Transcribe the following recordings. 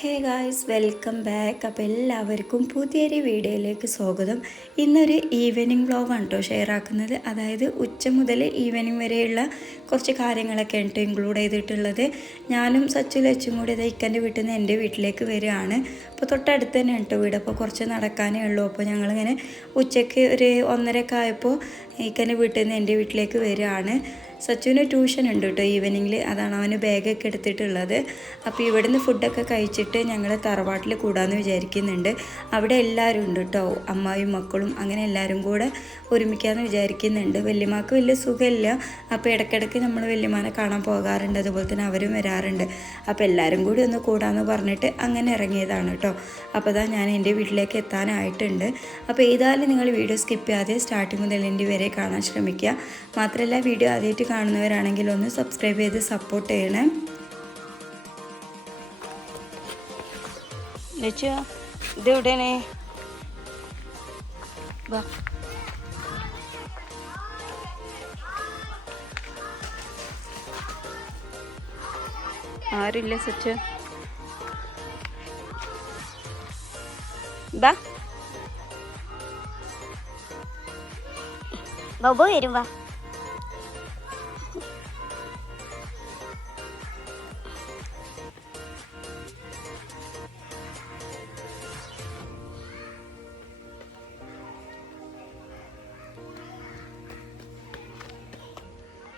Hey guys welcome back അപ്പോൾ എല്ലാവർക്കും പുതിയൊരു വീഡിയോയിലേക്ക് സ്വാഗതം. ഇന്നൊരു ഈവനിങ് വ്ളോഗാണ് കേട്ടോ ഷെയർ ആക്കുന്നത്. അതായത് ഉച്ച മുതൽ ഈവനിങ് വരെയുള്ള കുറച്ച് കാര്യങ്ങളൊക്കെ ഉണ്ട് ഇൻക്ലൂഡ് ചെയ്തിട്ടുള്ളത്. ഞാനും സച്ചു ലച്ചും കൂടി ഇത് വീട്ടിൽ നിന്ന് എന്റെ വീട്ടിലേക്ക് വരികയാണ്. അപ്പോൾ തൊട്ടടുത്ത് തന്നെ കേട്ടോ വീട്. അപ്പോൾ കുറച്ച് നടക്കാനേ ഉള്ളൂ. അപ്പോൾ ഞങ്ങളിങ്ങനെ ഉച്ചയ്ക്ക് ഒരു ഒന്നരക്കായപ്പോൾ ഇക്കന്റെ വീട്ടിൽ നിന്ന് എന്റെ വീട്ടിലേക്ക് വരികയാണ്. സച്ചുവിന് ട്യൂഷൻ ഉണ്ട് കേട്ടോ ഈവനിങ്ങിൽ. അതാണ് അവന് ബാഗൊക്കെ എടുത്തിട്ടുള്ളത്. അപ്പോൾ ഇവിടുന്ന് ഫുഡൊക്കെ കഴിച്ചിട്ട് ഞങ്ങൾ തറവാട്ടിൽ കൂടാമെന്ന് വിചാരിക്കുന്നുണ്ട്. അവിടെ എല്ലാവരും ഉണ്ട് കേട്ടോ. അമ്മായും മക്കളും അങ്ങനെ എല്ലാവരും കൂടെ ഒരുമിക്കാമെന്ന് വിചാരിക്കുന്നുണ്ട്. വല്യമാക്ക് വലിയ സുഖമില്ല. അപ്പോൾ ഇടയ്ക്കിടയ്ക്ക് നമ്മൾ വല്യമാനെ കാണാൻ പോകാറുണ്ട്. അതുപോലെ തന്നെ അവരും വരാറുണ്ട്. അപ്പോൾ എല്ലാവരും കൂടി ഒന്ന് കൂടാമെന്ന് പറഞ്ഞിട്ട് അങ്ങനെ ഇറങ്ങിയതാണ് കേട്ടോ. അപ്പോൾ അതാ ഞാൻ എന്റെ വീട്ടിലേക്ക് എത്താനായിട്ടുണ്ട്. അപ്പോൾ ഏതായാലും നിങ്ങൾ വീഡിയോ സ്കിപ്പ് ചെയ്യാതെ സ്റ്റാർട്ടിങ് മുതൽ എന്റെ വരെ കാണാൻ ശ്രമിക്കുക. മാത്രമല്ല വീഡിയോ ആദ്യമായിട്ട് കാണുന്നവരാണെങ്കിൽ ഒന്ന് സബ്സ്ക്രൈബ് ചെയ്ത് സപ്പോർട്ട് ചെയ്യണേ. വാ. ആരില്ല സച്ച? ബാബു ബബു വരും വാ.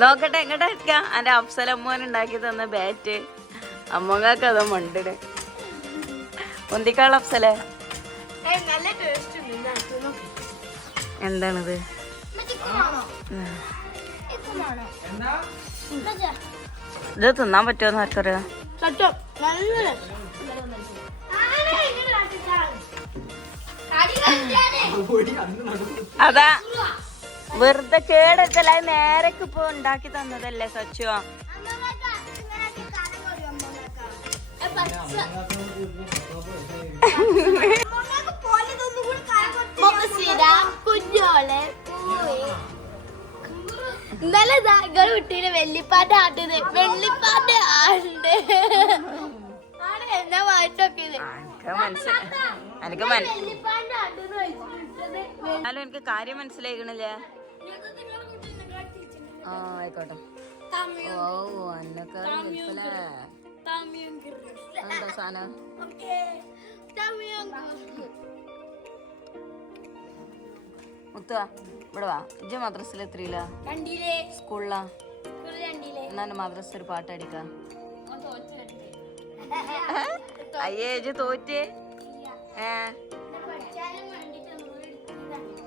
നോക്കട്ടെ എങ്ങോട്ടാ ഇരിക്കാം എന്റെ അഫ്സൽ അമ്മോൻ ഉണ്ടാക്കി തന്ന ബാറ്റ് അമ്മങ്ങൾക്ക് അത് മണ്ടിട്. പൊന്തിക്കാൾ അഫ്സലെ എന്താണിത്. ഇത് തിന്നാൻ പറ്റുമോ ആർക്കറിയാം? അതാ. വെറുതെ കേടത്തല്ല അത് നേരക്ക് ഇപ്പൊ ഉണ്ടാക്കി തന്നതല്ലേ സച്ചോ ഇന്നലെ കുട്ടീനെ വെള്ളിപ്പാട്ട് ആട്ടുന്നത് വെള്ളിപ്പാട്ട് ആണ്ട് ആണ് എന്നാ വായിച്ചോക്കിയത് എനിക്ക് മനസ്സിലായി എനിക്ക് കാര്യം മനസ്സിലായിക്കണില്ലേ? ആ ആയിക്കോട്ടെ. ഓ അന്നൊക്കെ സാധനം? ഇവിടെ വാ. മദ്രസിൽ എത്രയില്ല സ്കൂളിലാ? എന്നാലും മദ്രസ ഒരു പാട്ട് അടിക്കാം അയ്യേ ഇജ്ജ് തോറ്റേ? ഏ?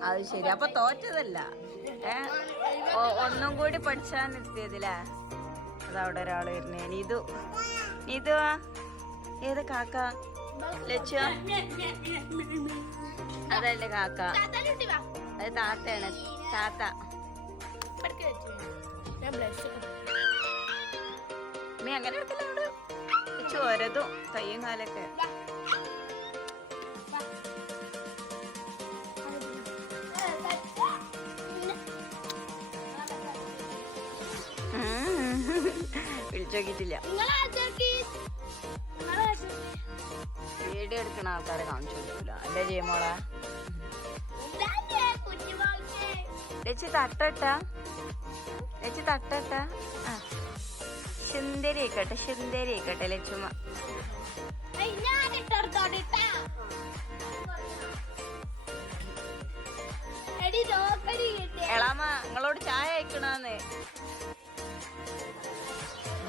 അത് ശരി. അപ്പൊ തോറ്റതല്ല. ഒന്നും കൂടി പഠിച്ചാൻ നിർത്തിയതില്ലേ അതവിടെ ഒരാൾ വരുന്നേ. നീതു. നീതു ഏത് കാക്ക? ലക്ഷ അതല്ലേ കാക്ക. അത് താത്തയാണ്. താത്ത. നീ അങ്ങനെ എടുക്കില്ല അവിടെ? ലച്ചു ഓരതും കയ്യും കാലൊക്കെ. വിളിച്ചു നോക്കിയിട്ടില്ല വീഡിയോ എടുക്കണ ആൾക്കാരെ കാണിച്ചു എന്റെ ജയമോളെ ചേച്ചി തട്ടട്ട ചേച്ചി തട്ടട്ട ആ. ശുന്തരി ആയിക്കോട്ടെ ശുന്തരി ആയിക്കോട്ടെ ലച്ചുമ്മ. എളാമ നിങ്ങളോട് ചായ അയക്കണന്ന്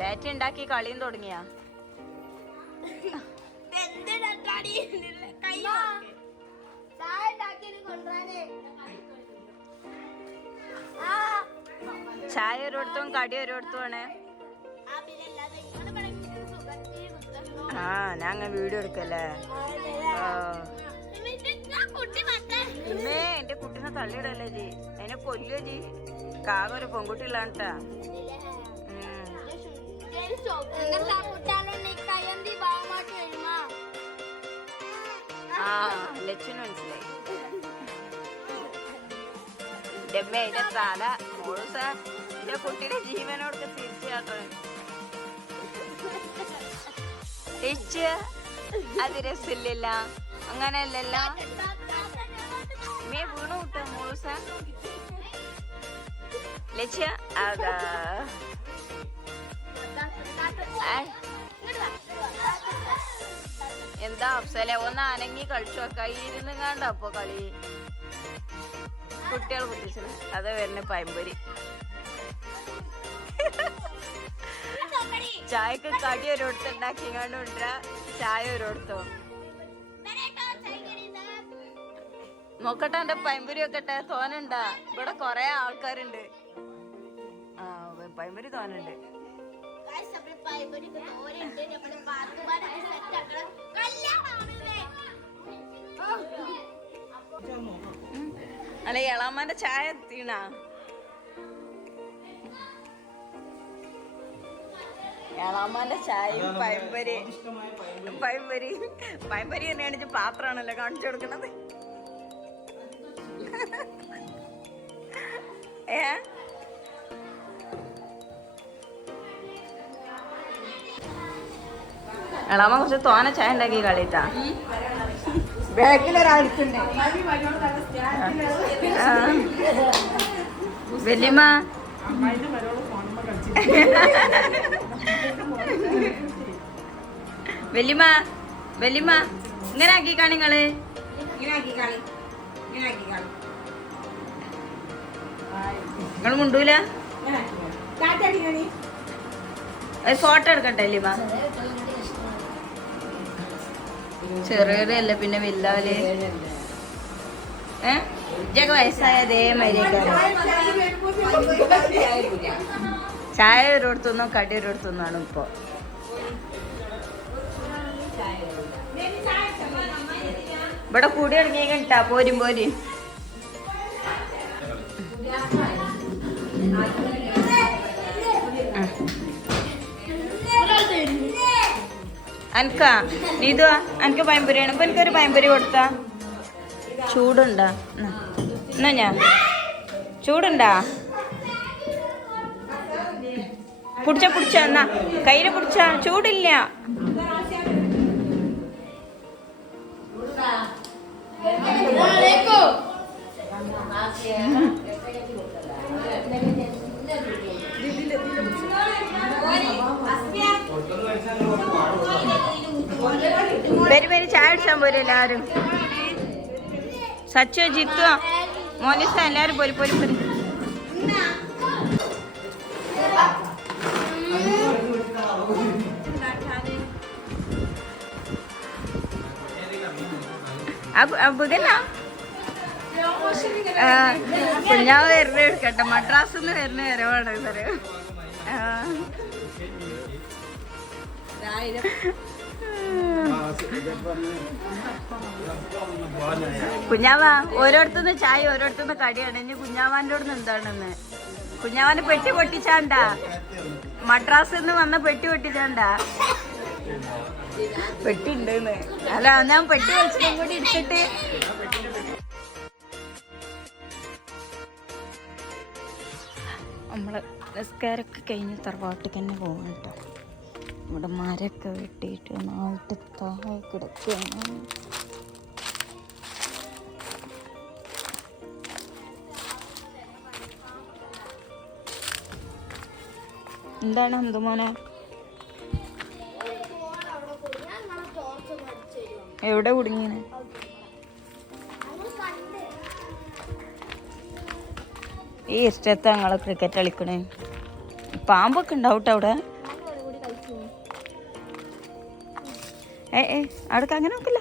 ബാറ്റ് ഉണ്ടാക്കി കളിയും തുടങ്ങിയാ? ചായ ഒരിടത്തും കടി ഒരിടത്തുമാണ് ആ ഞാൻ അങ്ങനെ വീഡിയോ എടുക്കല്ലേ. കുട്ടി ഇമ്മേ എന്റെ കുട്ടീനെ തള്ളിയിടല്ലേ ജി? അതിനെ കൊല്ലുക ജി? കാക ഒരു പെൺകുട്ടി ഇല്ലാണ്ടാ ആ ലക്ഷ്മൺ മനസ്സിലായി അമ്മ അതിന്റെ തല മോളുസ എന്റെ കുട്ടിയുടെ ജീവനോടൊക്കെ തിരിച്ചു കാട്ടണം ലക്ഷ്യ അത് രസമില്ലല്ല. അങ്ങനെയല്ലല്ലോ. മേ വീണു കിട്ടോ മോളുസ ലക്ഷ്യ അതാ. എന്താ അഫ്സലെ ഒന്ന് അനങ്ങി കളിച്ചു. കയ്യിരുന്ന് കണ്ട അപ്പൊ കളി? കുട്ടികൾ കുട്ടിച്ചത് അത് വരുന്ന പയമ്പൊരി. ചായക്ക് കടി ഒരിടത്ത് ഉണ്ടാക്കി കണ്ടുണ്ട ചായ ഒരിടത്തോ നോക്കട്ടെ എന്റെ പയമ്പൊരി വെക്കട്ടെ. തോനുണ്ടാ? ഇവിടെ കൊറേ ആൾക്കാരുണ്ട്. ആ പയമ്പൊരി തോനുണ്ട്. അല്ല ഇളാമാന്റെ ചായ എത്തിണ? ഇളാമാന്റെ ചായയും പയമ്പരി പയമ്പരി പയമ്പരി തന്നെയാണ് പാത്രമാണല്ലോ കാണിച്ചു കൊടുക്കുന്നത്. ഏ? ഇളാമ കുറച്ച് തോന ചായ ഉണ്ടാക്കി കളിട്ടാ. വല്യമ്മ. വല്യമ്മ വല്യമ്മ ഇങ്ങനെ ആക്കി കാണിങ്ങൾ നിങ്ങൾ മുണ്ടൂല? ഒരു ഫോട്ടോ എടുക്കട്ടെ വല്യമ്മ? ചെറിയതല്ല പിന്നെ വലുതാവൽ ഏ? ഇതൊക്കെ വയസ്സായ അതേമാതിരി ചായ ഒരിടത്തുനിന്നും കടി ഒരിടത്തുനിന്നാണ് ഇപ്പൊ. ഇവിടെ കൂടി ഇറങ്ങി കിട്ടാ പോരും പോരും. അനക്ക? നീതു അനക്ക് പയമ്പരിയാണ് അപ്പൊ എനിക്കൊരു പയമ്പരി കൊടുത്താ. ചൂടുണ്ടാ. എന്നാ ഞാൻ? ചൂടുണ്ടാ? പിടിച്ച പിടിച്ച എന്നാ. കയ്യിൽ പിടിച്ച ചൂടില്ല. വരി വരി ചായ അടിച്ചാൻ പോരും എല്ലാവരും. സച്ചോ ജിത്തു മോനിസ എല്ലാവരും പോലും പോലും പോലും ഞാൻ വരുന്ന എടുക്കട്ടെ മദ്രാസിൽ നിന്ന് വരുന്ന വരവാണ് സാറ് ആ. കുഞ്ഞാവ ഓരോരുത്തുനിന്ന് ചായ ഓരോരുത്തുനിന്ന് കടിയാണ്. ഇനി കുഞ്ഞാവാന്റെ നിന്ന് എന്താണെന്ന്? കുഞ്ഞാവാന് പെട്ടി പൊട്ടിച്ചാണ്ട? മദ്രാസിൽ നിന്ന് വന്ന പെട്ടി പൊട്ടിച്ചാണ്ട? പെട്ടി ഉണ്ടെന്ന്. അല്ല ഞാൻ പെട്ടി വെച്ചിട്ടും കൂടി ഇട്ടിട്ട് നമ്മൾ നിസ്കാരമൊക്കെ കഴിഞ്ഞ് തറവാട്ടിൽ തന്നെ പോകണം കേട്ടോ. ഇവിടെ മരമൊക്കെ വെട്ടിയിട്ട് നാട്ട് താഴെ കിടക്കുകയാണ്. എന്താണ് എന്തുമോനെ എവിടെ കുടുങ്ങിയെ ഈ ഇഷ്ടത്തെ ഞങ്ങൾ ക്രിക്കറ്റ് കളിക്കണേ. പാമ്പൊക്കെ ഉണ്ടാവട്ടെ അവിടെ? ഏ ഏ അവിടേക്ക് അങ്ങനെ നോക്കില്ല